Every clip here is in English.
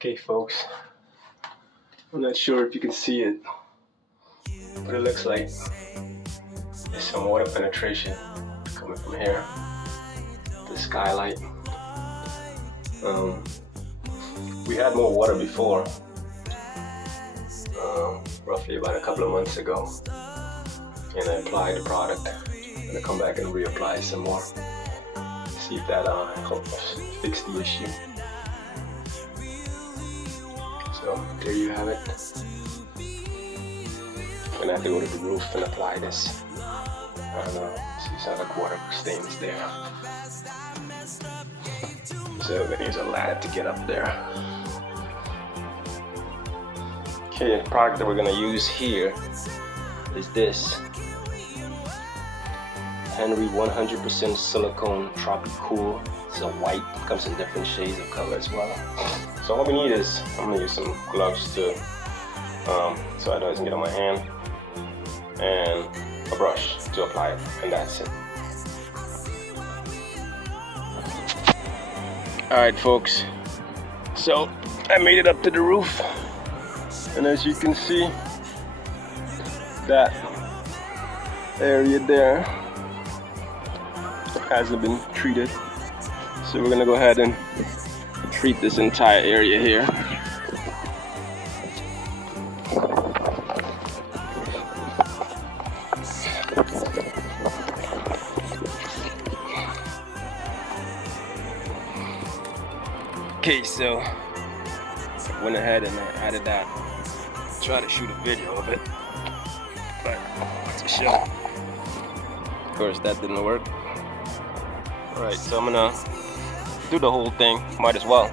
Okay folks, I'm not sure if you can see it, but it looks like there's some water penetration coming from here, the skylight. We had more water before, roughly about a couple of months ago, and I applied the product. I'm gonna come back and reapply some more, see if that helps fix the issue. So there you have it. I'm gonna have to go to the roof and apply this. I don't know, see some of the water stains there. So I'm gonna use a ladder to get up there. Okay, the product that we're gonna use here is this Henry 100% silicone Tropicool. It's a white, comes in different shades of color as well. So all we need is, I'm gonna use some gloves to, so it doesn't get on my hand, and a brush to apply it, and that's it. Alright folks, so I made it up to the roof, and as you can see, that area there hasn't been treated, so we're gonna go ahead and treat this entire area here. Okay, so I went ahead and I added that. Try to shoot a video of it, but to show. Of course, that didn't work. Alright, so I'm gonna do the whole thing, might as well.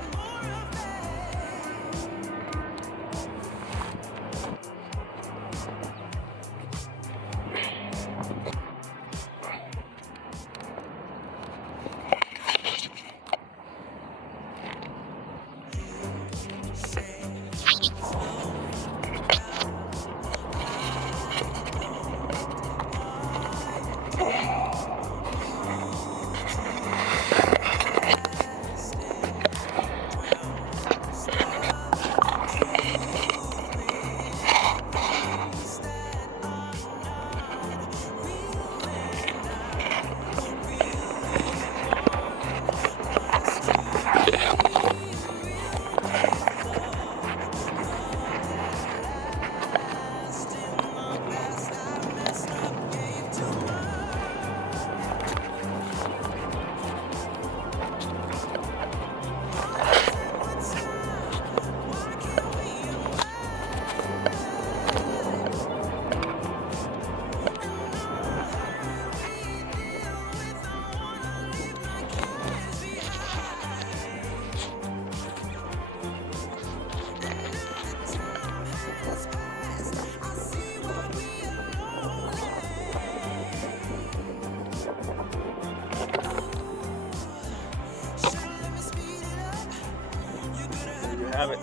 Have it.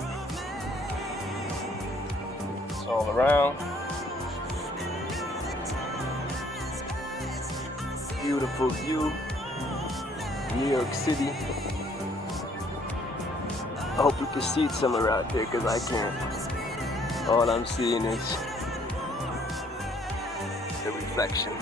It's all around. Beautiful view. New York City. I hope you can see it somewhere out there, because I can't. All I'm seeing is the reflection.